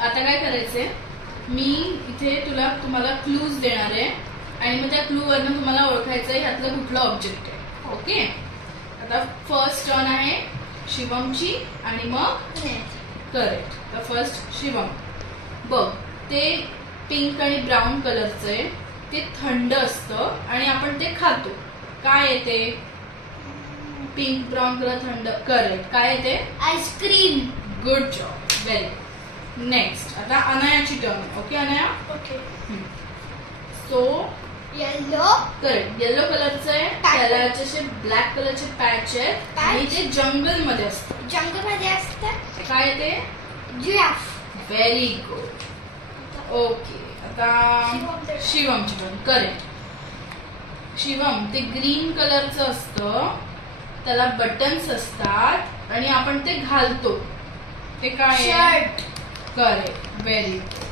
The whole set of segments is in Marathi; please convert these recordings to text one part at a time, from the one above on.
आता काय करायचंय, मी इथे तुम्हाला क्लूज देणार आहे आणि मग त्या क्लू वरनं तुम्हाला ओळखायचं आहे ह्यातलं कुठलं ऑब्जेक्ट आहे. ओके, आता फर्स्ट टर्न आहे शिवमची आणि मग करेक्ट. तर फर्स्ट शिवम बघ, ते पिंक आणि ब्राऊन कलरचं आहे, ते थंड असतं आणि आपण ते खातो. काय आहे ते? पिंक ब्राऊन कलर थंड. करेक्ट. काय आहे ते? Ice cream. Good job, very. Next आता अनयाची टर्न. ओके अनया. Okay. So yellow. Correct, yellow कलरचं आहे, त्याला असे ब्लॅक कलरचे पॅच आहेत आणि ते जंगल मध्ये असतं. जंगल मध्ये असतं. काय ते? जिराफ. Very good. ओके, आता शिवमची टर्न. करेक्ट. शिवम, ते ग्रीन कलरचं असतं, त्याला बटन्स असतात आणि आपण ते घालतो. ते काय? शर्ट. Correct, very good.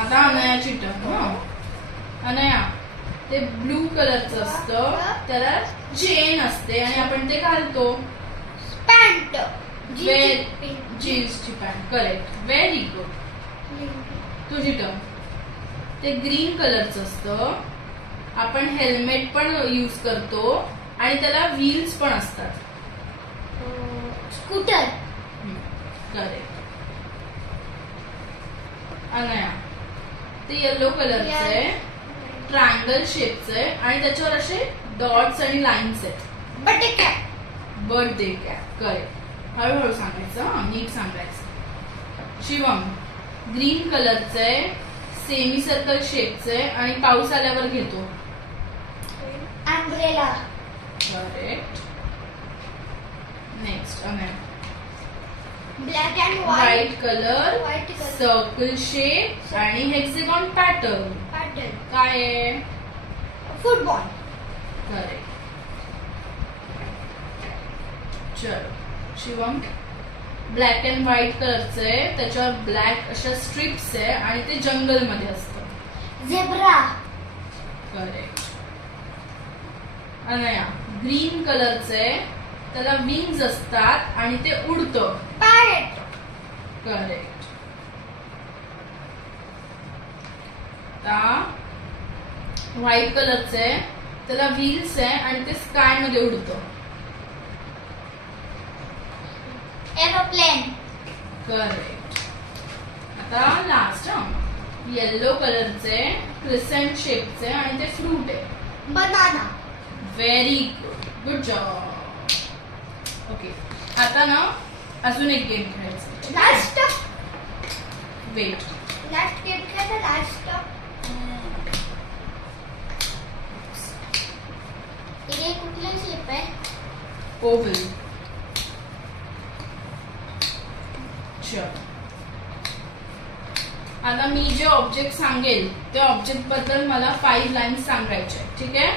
आता अनयाची टर्न. अनया, ते ब्लू कलरचं असतं, त्याला चेन असते आणि आपण ते घालतो. पॅन्ट. जीन्सची पॅन्ट. Correct, very good. तुझी टर्न. ते ग्रीन कलरचं असतं, आपण हेल्मेट पण यूज करतो आणि त्याला व्हील्स पण असतात. स्कूटर. करेक्ट. अनया, ते येलो कलरचं आहे, ट्रायंगल शेपचं आहे आणि त्याच्यावर असे डॉट्स आणि लाईन्स आहेत. Birthday cap. Birthday cap. Correct. हळूहळू सांगायचं, नीट सांगायचं. शिवम, ग्रीन कलरचं आहे, सेमी सर्कल शेपचं आहे आणि पाऊस आल्यावर घेतो. अम्ब्रेला. करेक्ट. नेक्स्ट अनया, black and white colour, white colour. Circle shape आणि हेक्सागॉन पॅटर्न. पॅटर्न. काय आहे? फुटबॉल. करेक्ट. चलो शिवम, ब्लॅक अँड व्हाईट कलरचं आहे, त्याच्यावर ब्लॅक अशा स्ट्रिप्स आहे आणि ते जंगल मध्ये असतं. झेब्रा. करेक्ट. अनया, ग्रीन कलरचं आहे, त्याला विंग्स असतात आणि ते उडतं. पॅरेट. करेक्ट. आता व्हाईट कलरचं आहे, त्याला व्हील्स आहे आणि ते स्काय मध्ये उडतं. एरोप्लेन. करेक्ट. आता लास्ट येलो कलरचे, क्रिसेंट शेपचे आणि ते फ्रूट आहे. Banana. Very good, good job. Okay, आता ना अजून एक गेम खेळायचं. लास्ट. वेट. लास्ट गेम खेळायचं. लास्ट. इथे कुठला शेप आहे? ओव्हल. चल, आता मी जे ऑब्जेक्ट सांगेल त्या ऑब्जेक्ट बद्दल मला 5 लाईन्स सांगायचे. ठीक आहे?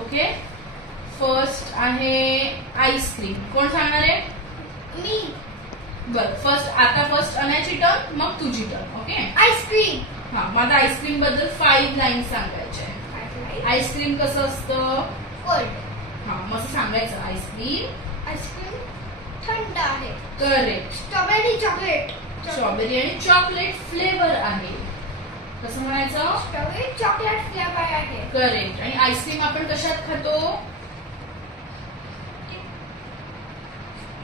ओके. फर्स्ट आहे आईस्क्रीम. कोण सांगणार आहे? मी. बर, फर्स्ट अनयाची टर्न, मग तुझी टर्न. ओके. आईस्क्रीम. हा, माझा आईस्क्रीम बद्दल 5 लाईन्स सांगायचे. आईस्क्रीम कसं असतं? कोल्ड. हा, मग सांगायचं आईस्क्रीम. आईस्क्रीम थंड आहे. करेक्ट. Strawberry chocolate. स्ट्रॉबेरी आणि चॉकलेट फ्लेवर आहे. कसं म्हणायचं? स्ट्रॉबेरी चॉकलेट फ्लेवर आहे. करेक्ट. आणि आईस्क्रीम आपण कशात खातो?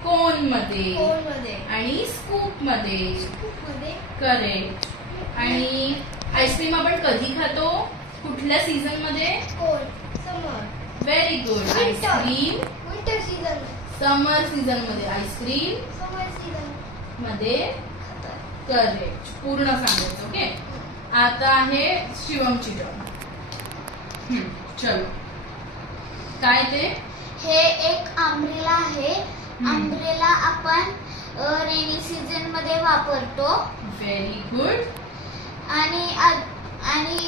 कोन मध्ये कोन मध्ये आणि स्कूप मध्ये. स्कूप मध्ये. करेक्ट. आणि आईस्क्रीम आपण कधी खातो? कुठल्या सीझन मध्ये? Cone. Summer. Very good. Ice cream winter season. Summer season मध्ये आईस्क्रीम समर सीझन मध्ये. करेक्ट. पूर्ण सांगायचं. ओके. आता आहे शिवमची टर्न. चलो, काय ते? हे एक अम्ब्रेला आहे. अम्ब्रेला आपण रेनी सीझन मध्ये वापरतो. Very good. आणि आणि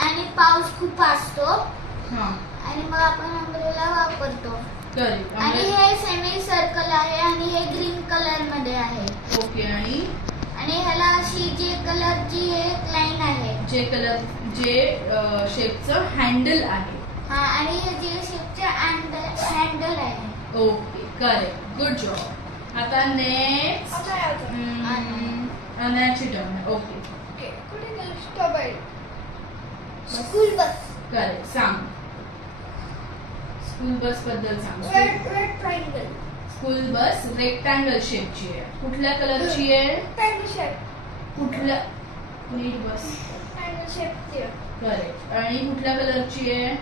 आणि पाऊस खूप असतो हा, आणि मग आपण अम्ब्रेला वापरतो. करेक्ट. आणि हे सेमी सर्कल आहे आणि हे ग्रीन कलर मध्ये आहे. ओके. आणि ह्याला अशी जे कलरची एक लाईन आहे. जे शेपचं हँडल आहे. हा, आणि हे जे शेपचे हँडल आहे. ओके. करेक्ट. Good job. आता नेक्स्ट आता यायचं. अनयाची टर्न. ओके ओके, कुठे गेलं? स्टॉप आहे. School bus. करेक्ट. सांग स्कूल बस बद्दल सांग. Red triangle. School bus rectangle शेपची आहे. कुठल्या कलरची आहे? Triangle shape. कुठल्या नीट बस. ट्रायंगल शेप ते. करेक्ट. आणि कुठल्या कलरची आहे?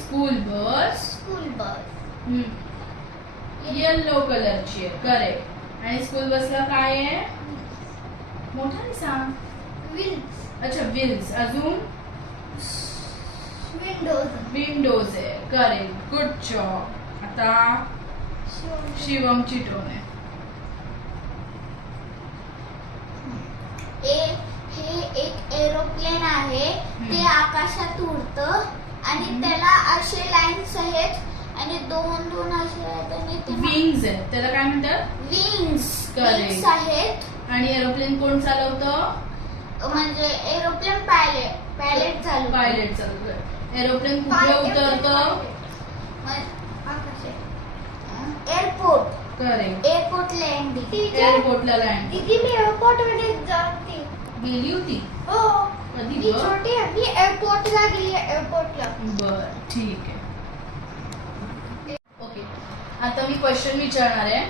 School bus school bus. Yellow कलरची आहे. करेक्ट. आणि स्कूल बसला काय आहे? मोठ्याने सांग. व्हील्स. अच्छा व्हील्स. अजून विंडोज. विंडोज आहे. करेक्ट. Good job. आता शिवमची टोन आहे. हे एक एरोप्लेन आहे. ते आकाशात उडतं आणि त्याला असे लाईन्स आहेत आणि दोन दोन असे आहेत आणि ते विंग्स आहेत. त्याला काय म्हणतात? विंग्स. Correct. विंग्स आहेत. आणि एरोप्लेन कोण चालवतं? म्हणजे एरोप्लेन पायलट चालू. पायलट चालवतं. एरोप्लेन कुठे उतरतं? एअरपोर्ट. करेक्ट. Airport landing. एअरपोर्टला लँड दीदी मी एअरपोर्ट मध्ये जाते. गेली होती. हो, कधी मी ग? छोटी आहे. मी एअरपोर्टला गेली. एअरपोर्टला. बर ठीक आहे. ओके. आता मी क्वेश्चन विचारणार आहे.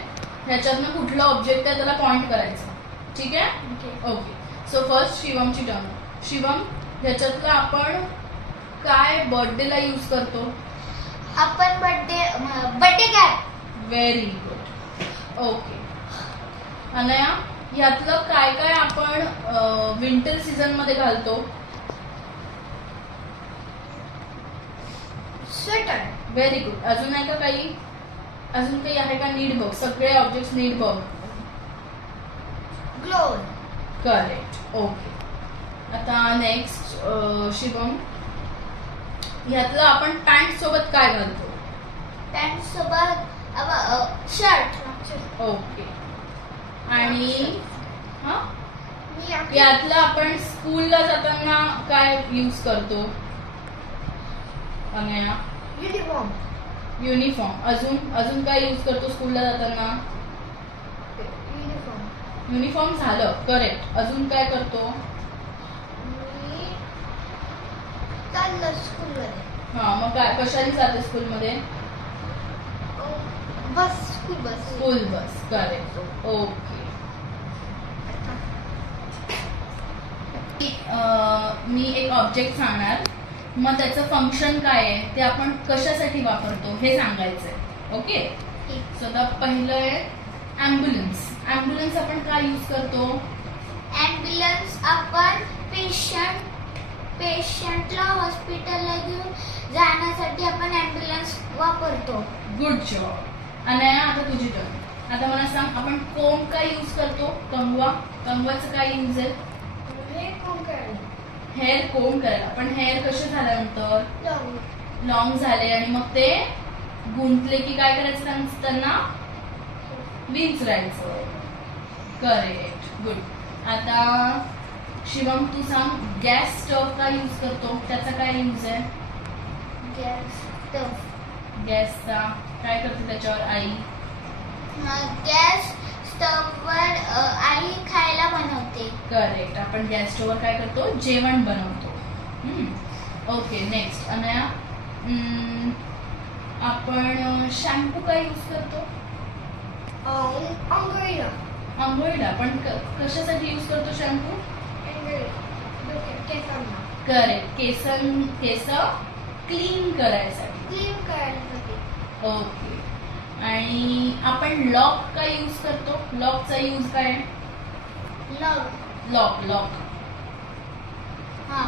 ह्याच्यातनं कुठलं ऑब्जेक्ट आहे त्याला पॉइंट करायचं. ठीक आहे? ओके. सो फर्स्ट शिवमची टर्न. शिवम, ह्याच्यातलं आपण काय बर्थडेला यूज करतो? आपण birthday cap. Very good. Okay. Anaya, यातलं काय काय आपण विंटर सीझन मध्ये घालतो? स्वेटर. Very good. अजून आहे का काही? अजून काही आहे का? नीट बघ. सगळे ऑब्जेक्ट नीट बघ. ग्लोव. करेक्ट. ओके. आता नेक्स्ट शिवम, यातलं आपण पॅन्ट सोबत काय घालतो? पॅन्ट सोबत शर्ट. ओके. आणि हा, मी आपली यातलं आपण स्कूलला जाताना काय यूज करतो? अनया, युनिफॉर्म. युनिफॉर्म. अजून काय यूज करतो स्कूलला जाताना? युनिफॉर्म. युनिफॉर्म झालं. करेक्ट. अजून काय करतो? मी चाललो स्कूलमध्ये. हा, मग काय कशाने जाते स्कूलमध्ये? Bus. School bus. School bus. Correct. Okay. मी एक ऑब्जेक्ट सांगणार, मग त्याचं फंक्शन काय आहे ते आपण कशासाठी वापरतो हे सांगायचंय. ओके. सो आता पहिलं आहे ॲम्ब्युलन्स. ॲम्ब्युलन्स आपण काय यूज करतो? ॲम्ब्युलन्स आपण पेशंटला हॉस्पिटलला घेऊन जाण्यासाठी आपण ॲम्ब्युलन्स वापरतो. Good job. अनया, आता तुझी टर्न. आता मला सांग, आपण कोंब काय यूज करतो? कंगवा. कंगवाचं काय यूज आहे? हे कोण करायला? हेअर कोंब करायला. पण हेअर कसे झाल्यानंतर लॉंग. लॉंग झाले आणि मग ते गुंतले की काय करायचं? त्यांना विंचरायचं. करेक्ट. गुड. आता शिवम, तू सांग, गॅस स्टव्ह काय यूज करतो? त्याचा काय यूज आहे? गॅस स्टव्ह. गॅसचा काय करते त्याच्यावर आई? गॅस स्टव्हवर आई खायला बनवते. करेक्ट. आपण गॅस स्टोव्हवर काय करतो? जेवण बनवतो. ओके. नेक्स्ट अनया, आपण शॅम्पू काय यूज करतो? अंघोळीला. आंघोळीला. पण कशासाठी यूज करतो शॅम्पू? केसांना. करेक्ट. केस क्लीन करायसाठी. क्लीन करायसाठी. ओके. आणि आपण लॉक काय यूज करतो? लॉकचा यूज काय? लॉक. हा,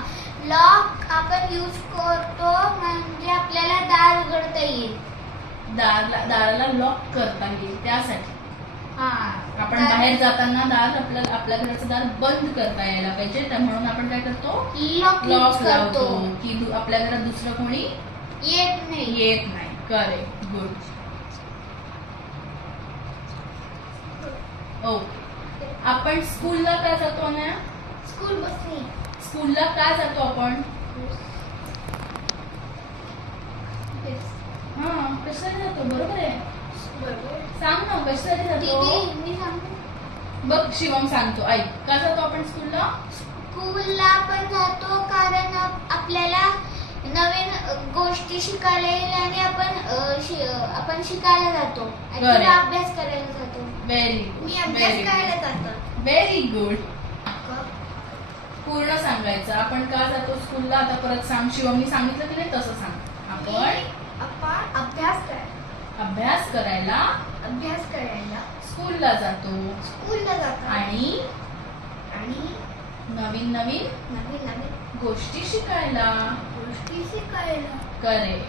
लॉक आपण यूज करतो म्हणजे आपल्याला दार उघडता येईल. दाराला लॉक करता येईल त्यासाठी. हा, आपण बाहेर जाताना दार आपल्या घराचं दार बंद करता यायला पाहिजे, म्हणून आपण काय करतो? लॉक लॉक लावतो करतो की आपल्या घरात दुसरं कोणी येत नाही. येत नाही. करेक्ट. गुड. ओके. आपण स्कूलला काय जातो ना? स्कूल बसनी. स्कूलला काय जातो आपण? Yes. हा, कशाला जातो? बरोबर आहे. बरोबर. सांग ना कशासाठी जातो. दीदी मी सांगते बघ शिवम सांगतो, ऐक. का जातो आपण स्कूलला? स्कूलला पण जातो कारण आपल्याला नवीन गोष्टी शिकायला येईल आणि आपण शिकायला जातो आणि Correct. पुन्हा अभ्यास करायला जातो. व्हेरी मी अभ्यास करायला जातो. Very good. पूर्ण सांगायचं. आपण का जातो स्कूलला आता परत सांग. शिवमनी सांगितलं की नाही तसं सांग. आपण अभ्यास करायला अभ्यास करायला स्कूलला जातो स्कूलला जातो आणि आणि नवीन नवीन नवीन नवीन गोष्टी शिकायला. गोष्टी शिकायला. करेक्ट.